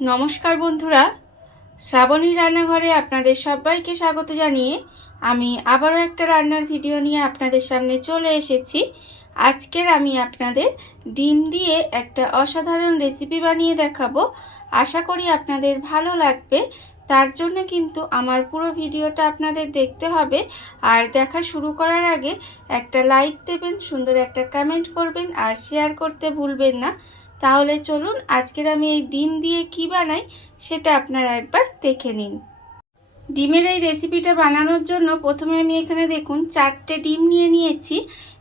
নমস্কার বন্ধুরা, শ্রাবণী রান্নাঘরে আপনাদের সবাইকে স্বাগত জানিয়ে আমি আবারও একটা রান্নার ভিডিও নিয়ে আপনাদের সামনে চলে এসেছি। আজকের আমি আপনাদের ডিম দিয়ে একটা অসাধারণ রেসিপি বানিয়ে দেখাবো। আশা করি আপনাদের ভালো লাগবে। তার জন্য কিন্তু আমার পুরো ভিডিওটা আপনাদের দেখতে হবে। আর দেখা শুরু করার আগে একটা লাইক দেবেন, সুন্দর একটা কমেন্ট করবেন আর শেয়ার করতে ভুলবেন না। তাহলে চলুন আজকের আমি এই ডিম দিয়ে কি বানাই সেটা আপনারা একবার দেখে নিন। ডিমের এই রেসিপিটা বানানোর জন্য প্রথমে আমি এখানে দেখুন 4টে ডিম নিয়ে নিয়েছি।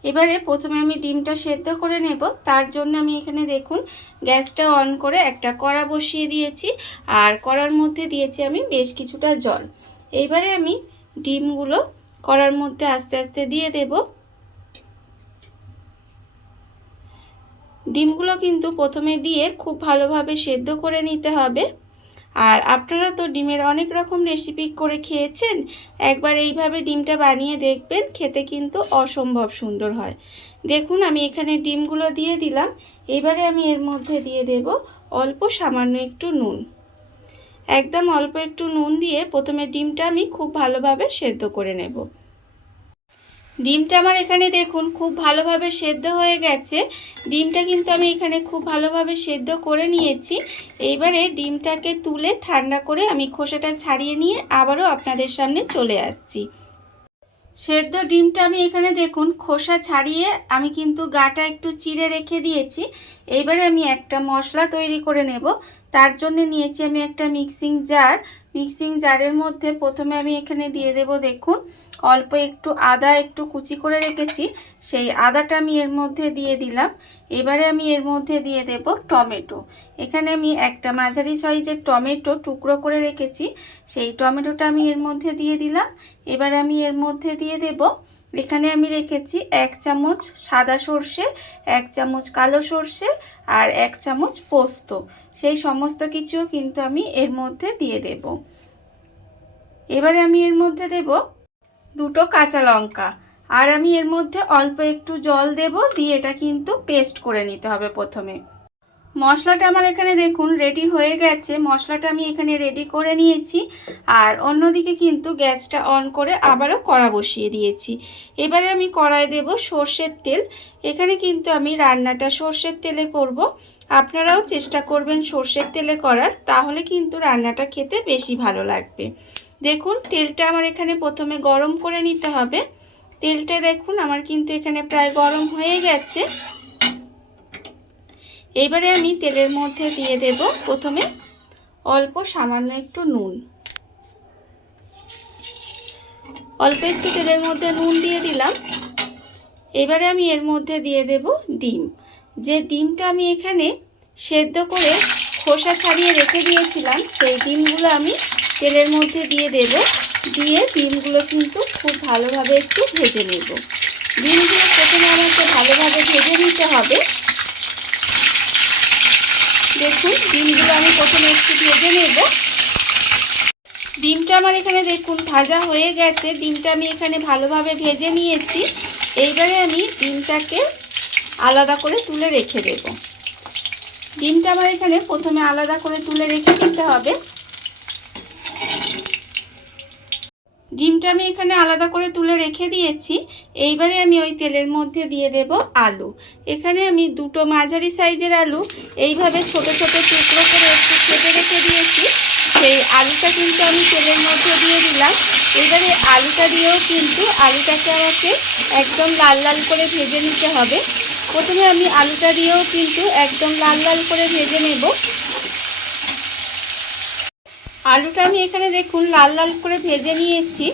এবারে প্রথমে আমি ডিমটা সেদ্ধ করে নেব। তার জন্য আমি এখানে দেখুন গ্যাসটা অন করে একটা কড়া বসিয়ে দিয়েছি আর কড়ার মধ্যে দিয়েছি আমি বেশ কিছুটা জল। এইবারে আমি ডিমগুলো কড়ার মধ্যে আস্তে আস্তে দিয়ে দেব। ডিমগুলো কিন্তু প্রথমে দিয়ে খুব ভালোভাবে সেদ্ধ করে নিতে হবে। আর আপনারা তো ডিমের অনেক রকম রেসিপি করে খেয়েছেন, একবার এইভাবে ডিমটা বানিয়ে দেখবেন, খেতে কিন্তু অসম্ভব সুন্দর হয়। দেখুন আমি এখানে ডিমগুলো দিয়ে দিলাম। এবারে আমি এর মধ্যে দিয়ে দেব অল্প সামান্য একটু নুন। একদম অল্প একটু নুন দিয়ে প্রথমে ডিমটা আমি খুব ভালোভাবে সেদ্ধ করে নেব। ডিমটা আমার এখানে দেখুন খুব ভালোভাবে সেদ্ধ হয়ে গেছে। ডিমটা কিন্তু আমি এখানে খুব ভালোভাবে সেদ্ধ করে নিয়েছি। এইবারে ডিমটাকে তুলে ঠান্ডা করে আমি খোসাটা ছাড়িয়ে নিয়ে আবারও আপনাদের সামনে চলে আসছি। সেদ্ধ ডিমটা আমি এখানে দেখুন খোসা ছাড়িয়ে আমি কিন্তু গাটা একটু চিড়ে রেখে দিয়েছি। এইবারে আমি একটা মশলা তৈরি করে নেব। তার জন্য নিয়েছি আমি একটা মিক্সিং জার। মিক্সিং জারের মধ্যে প্রথমে আমি এখানে দিয়ে দেব দেখুন অল্প একটু আদা একটু কুচি করে রেখেছি, সেই আদাটা আমি এর মধ্যে দিয়ে দিলাম। এবারে আমি এর মধ্যে দিয়ে দেব টমেটো। এখানে আমি একটা মাঝারি সাইজের টমেটো টুকরো করে রেখেছি, সেই টমেটোটা আমি এর মধ্যে দিয়ে দিলাম। এবার আমি এর মধ্যে দিয়ে দেব, এখানে আমি রেখেছি 1 চামচ সাদা সর্ষে, 1 চামচ কালো সর্ষে আর 1 চামচ পোস্ত। সেই সমস্ত কিছু কিন্তু আমি এর মধ্যে দিয়ে দেব। এবারে আমি এর মধ্যে দেব 2টো কাঁচা লঙ্কা আর আমি এর মধ্যে অল্প একটু জল দেব, দিয়ে এটা কিন্তু পেস্ট করে নিতে হবে। প্রথমে মশলাটা আমার এখানে দেখুন রেডি হয়ে গেছে। মশলাটা আমি এখানে রেডি করে নিয়েছি আর অন্যদিকে কিন্তু গ্যাসটা অন করে আবারও কড়া বসিয়ে দিয়েছি। এবারে আমি কড়ায় দেব সর্ষের তেল। এখানে কিন্তু আমি রান্নাটা সর্ষের তেলে করব। আপনারাও চেষ্টা করবেন সর্ষের তেলে করার, তাহলে কিন্তু রান্নাটা খেতে বেশি ভালো লাগবে। দেখুন তেলটা আমার এখানে প্রথমে গরম করে নিতে হবে। তেলটা দেখুন আমার কিন্তু এখানে প্রায় গরম হয়ে গেছে। এইবারে আমি তেলের মধ্যে দিয়ে দেব প্রথমে অল্প সামান্য একটু নুন। অল্প একটু তেলের মধ্যে নুন দিয়ে দিলাম। এবারে আমি এর মধ্যে দিয়ে দেব ডিম। যে ডিমটা আমি এখানে সেদ্ধ করে খোসা ছাড়িয়ে রেখে দিয়েছিলাম, সেই ডিমগুলো আমি তেলের মধ্যে দিয়ে দেব। দিয়ে ডিমগুলো কিন্তু খুব ভালোভাবে একটু ভেজে নেব। ডিমগুলো প্রথমে আমাকে ভালোভাবে ভেজে নিতে হবে। দেখুন ডিমগুলো আমি প্রথমে একটু ভেজে নেব। ডিমটা আমার এখানে দেখুন ভাজা হয়ে গেছে। ডিমটা আমি এখানে ভালোভাবে ভেজে নিয়েছি। এইবারে আমি ডিমটাকে আলাদা করে তুলে রেখে দেব। ডিমটা আমার এখানে প্রথমে আলাদা করে তুলে রেখে দিতে হবে। ডিমটা আমি এখানে আলাদা করে তুলে রেখে দিয়েছি। এইবারে আমি ওই তেলের মধ্যে দিয়ে দেব আলু। এখানে আমি 2টো মাঝারি সাইজের আলু এইভাবে ছোট ছোট টুকরো করে একটু কেটে রেখে দিয়েছি। সেই আলুটা কিন্তু আমি তেলের মধ্যে দিয়ে দিলাম। এবারে আলুটা দিয়েও কিন্তু আলুটাকে আমাকে একদম লাল লাল করে ভেজে নিতে হবে। প্রথমে আমি আলুটা দিয়েও কিন্তু একদম লাল লাল করে ভেজে নেব। আলুটা আমি এখানে দেখুন লাল লাল করে ভেজে নিয়েছি।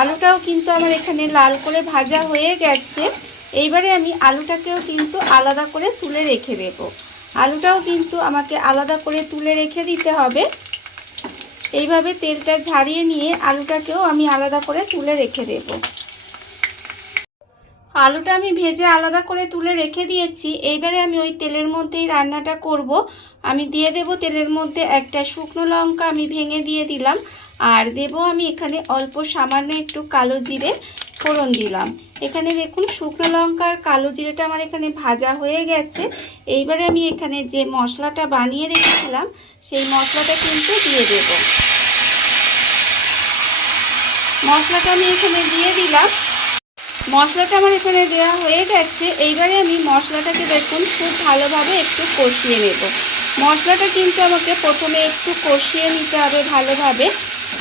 আলুটাও কিন্তু আমার এখানে লাল করে ভাজা হয়ে গেছে। এইবারে আমি আলুটাকেও কিন্তু আলাদা করে তুলে রেখে দেব। আলুটাও কিন্তু আমাকে আলাদা করে তুলে রেখে দিতে হবে। এইভাবে তেলটা ঝারিয়ে নিয়ে আলুটাকেও আমি আলাদা করে তুলে রেখে দেব। আলুটা আমি ভেজে আলাদা করে তুলে রেখে দিয়েছি। এইবারে আমি ওই তেলের মধ্যেই রান্নাটা করব। আমি দিয়ে দেব তেলের মধ্যে একটা শুকনো লঙ্কা আমি ভেঙে দিয়ে দিলাম আর দেব আমি এখানে অল্প সামান্য একটু কালো জিরে ফোড়ন দিলাম। এখানে দেখুন শুকনো লঙ্কা আর কালো জিরেটা আমার এখানে ভাজা হয়ে গেছে। এইবারে আমি এখানে যে মশলাটা বানিয়ে রেখেছিলাম সেই মশলাটা কিন্তু দিয়ে দেব। মশলাটা আমি এখানে দিয়ে দিলাম। মশলাটা আমার এখানে দেওয়া হয়ে গেছে। এইবারে আমি মশলাটাকে দেখুন খুব ভালোভাবে একটু কষিয়ে নেব। মশলাটা কিন্তু আমাকে প্রথমে একটু কষিয়ে নিতে হবে ভালোভাবে।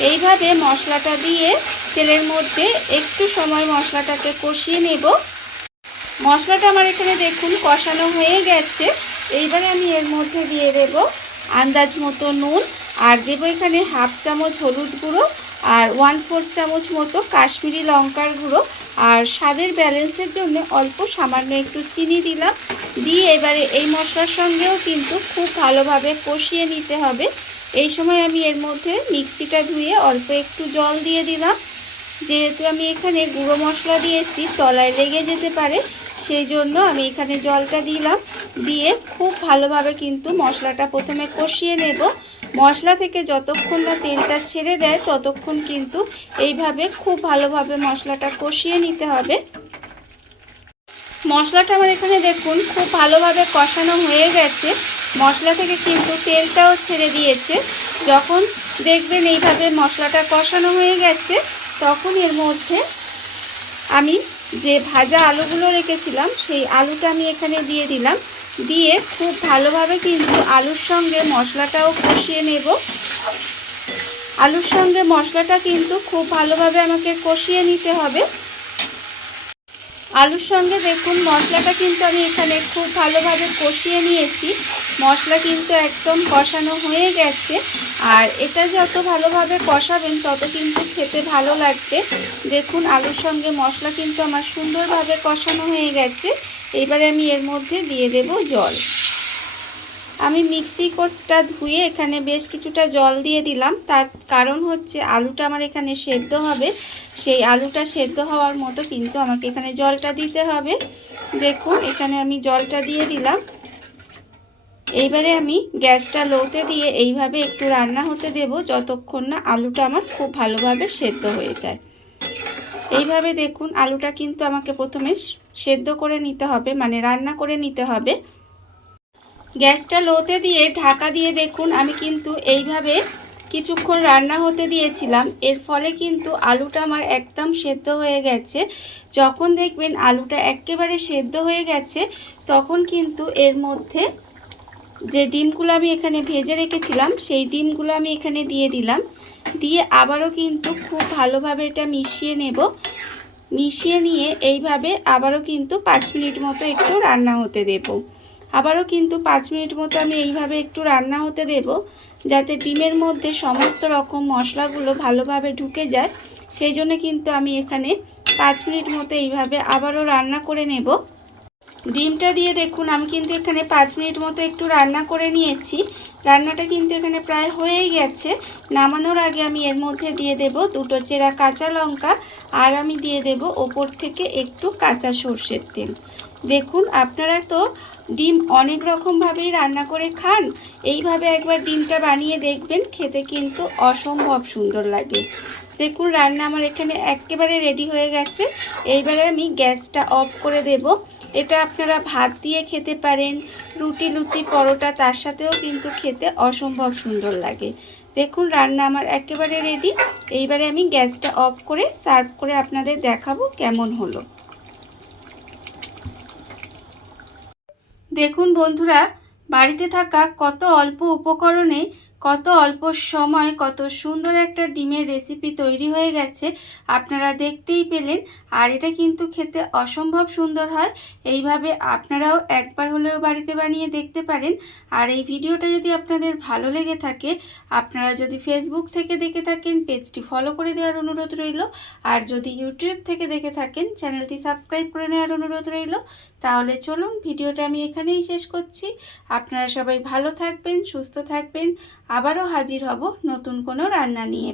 এইভাবে মশলাটা দিয়ে তেলের মধ্যে একটু সময় মশলাটাকে কষিয়ে নেব। মশলাটা আমার এখানে দেখুন কষানো হয়ে গেছে। এইবারে আমি এর মধ্যে দিয়ে দেব আন্দাজ মতো নুন, আর দেব এখানে হাফ চামচ হলুদ গুঁড়ো, আর 1/4 চামচ মতো কাশ্মীরি লঙ্কার গুঁড়ো, আর স্বাদের ব্যালেন্সের জন্য অল্প সামান্য একটু চিনি দিলাম। দিয়ে এবারে এই মশলার সঙ্গেও কিন্তু খুব ভালোভাবে কষিয়ে নিতে হবে। এই সময় আমি এর মধ্যে মিক্সিটা ধুয়ে অল্প একটু জল দিয়ে দিলাম। যেহেতু আমি এখানে গুঁড়ো মশলা দিয়েছি তলায় লেগে যেতে পারে, সেই জন্য আমি এখানে জলটা দিলাম। দিয়ে খুব ভালোভাবে কিন্তু মশলাটা প্রথমে কষিয়ে নেব। মশলা থেকে যতক্ষণ না তেলটা ছেড়ে দেয় ততক্ষণ কিন্তু এইভাবে খুব ভালোভাবে মশলাটা কষিয়ে নিতে হবে। মশলাটা আমার এখানে দেখুন খুব ভালোভাবে কষানো হয়ে গেছে। মশলা থেকে কিন্তু তেলটাও ছেড়ে দিয়েছে। যখন দেখবেন এইভাবে মশলাটা কষানো হয়ে গেছে তখন এর মধ্যে আমি যে ভাজা আলুগুলো রেখেছিলাম সেই আলুটা আমি এখানে দিয়ে দিলাম। দিয়ে খুব ভালোভাবে কিন্তু আলুর সঙ্গে মশলাটাও কষিয়ে নেব। আলুর সঙ্গে মশলাটা কিন্তু খুব ভালোভাবে আমাকে কষিয়ে নিতে হবে। আলুর সঙ্গে দেখুন মশলাটা কিন্তু আমি এখানে খুব ভালোভাবে কষিয়ে নিয়েছি। মশলা কিন্তু একদম কষানো হয়ে গেছে। আর এটা যত ভালোভাবে কষাবেন তত কিন্তু খেতে ভালো লাগবে। দেখুন আলুর সঙ্গে মশলা কিন্তু আমার সুন্দরভাবে কষানো হয়ে গেছে। এবারে আমি এর মধ্যে দিয়ে দেব জল। আমি মিক্সিটা ধুয়ে এখানে বেশ কিছুটা জল দিয়ে দিলাম। তার কারণ হচ্ছে আলুটা আমার এখানে সেদ্ধ হবে। সেই আলুটা সেদ্ধ হওয়ার মতো কিন্তু আমাকে এখানে জলটা দিতে হবে। দেখুন এখানে আমি জলটা দিয়ে দিলাম। এইবারে আমি গ্যাসটা লোতে দিয়ে এইভাবে একটু রান্না হতে দেব যতক্ষণ না আলুটা আমার খুব ভালোভাবে সেদ্ধ হয়ে যায়। এইভাবে দেখুন আলুটা কিন্তু আমাকে প্রথমে সেদ্ধ করে নিতে হবে, মানে রান্না করে নিতে হবে। গ্যাসটা লোতে দিয়ে ঢাকা দিয়ে দেখুন আমি কিন্তু এইভাবে কিছুক্ষণ রান্না হতে দিয়েছিলাম। এর ফলে কিন্তু আলুটা আমার একদম সেদ্ধ হয়ে গেছে। যখন দেখবেন আলুটা একেবারে সেদ্ধ হয়ে গেছে তখন কিন্তু এর মধ্যে যে ডিমগুলো আমি এখানে ভেজে রেখেছিলাম সেই ডিমগুলো আমি এখানে দিয়ে দিলাম। দিয়ে আবারও কিন্তু খুব ভালোভাবে এটা মিশিয়ে নেব। মিশিয়ে নিয়ে এইভাবে আবারও কিন্তু 5 মিনিট মতো একটু রান্না হতে দেব। আবারও কিন্তু 5 মিনিট মতো আমি এইভাবে একটু রান্না হতে দেব, যাতে ডিমের মধ্যে সমস্ত রকম মশলাগুলো ভালোভাবে ঢুকে যায়। সেই জন্য কিন্তু আমি এখানে 5 মিনিট মতো এইভাবে আবারও রান্না করে নেব। ডিমটা দিয়ে দেখুন আমি কিন্তু এখানে 5 মিনিট মতো একটু রান্না করে নিয়েছি। রান্নাটা কিন্তু এখানে প্রায় হয়েই গেছে। নামানোর আগে আমি এর মধ্যে দিয়ে দেব 2টো চেরা কাঁচা লঙ্কা, আর আমি দিয়ে দেব ওপর থেকে একটু কাঁচা সর্ষের তেল। দেখুন আপনারা তো ডিম অনেক রকমভাবেই রান্না করে খান, এইভাবে একবার ডিমটা বানিয়ে দেখবেন, খেতে কিন্তু অসম্ভব সুন্দর লাগে। দেখুন রান্না আমার এখানে একেবারে রেডি হয়ে গেছে। এইবারে আমি গ্যাসটা অফ করে দেব। এটা আপনারা ভাত দিয়ে খেতে পারেন, রুটি লুচি পরোটা তার সাথেও কিন্তু খেতে অসম্ভব সুন্দর লাগে। দেখুন রান্না আমার একেবারে রেডি। এইবারে আমি গ্যাসটা অফ করে সার্ভ করে আপনাদের দেখাবো কেমন হলো। দেখুন বন্ধুরা, বাড়িতে থাকা কত অল্প উপকরণে কত অল্প সময় কত সুন্দর একটা ডিমের রেসিপি তৈরি হয়ে গেছে, আপনারা দেখতেই পেলেন। আর এটা কিন্তু খেতে অসম্ভব সুন্দর হয়। এইভাবে আপনারাও একবার হলেও বাড়িতে বানিয়ে দেখতে পারেন। আর এই ভিডিওটা যদি আপনাদের ভালো লেগে থাকে, আপনারা যদি ফেসবুক থেকে দেখে থাকেন পেজটি ফলো করে দেওয়ার অনুরোধ রইল। আর যদি ইউটিউব থেকে দেখে থাকেন চ্যানেলটি সাবস্ক্রাইব করে নেওয়ার অনুরোধ রইল। তাহলে চলুন ভিডিওটা আমি এখানেই শেষ করছি। আপনারা সবাই ভালো থাকবেন, সুস্থ থাকবেন। আবারও হাজির হব নতুন কোনো রান্না নিয়ে।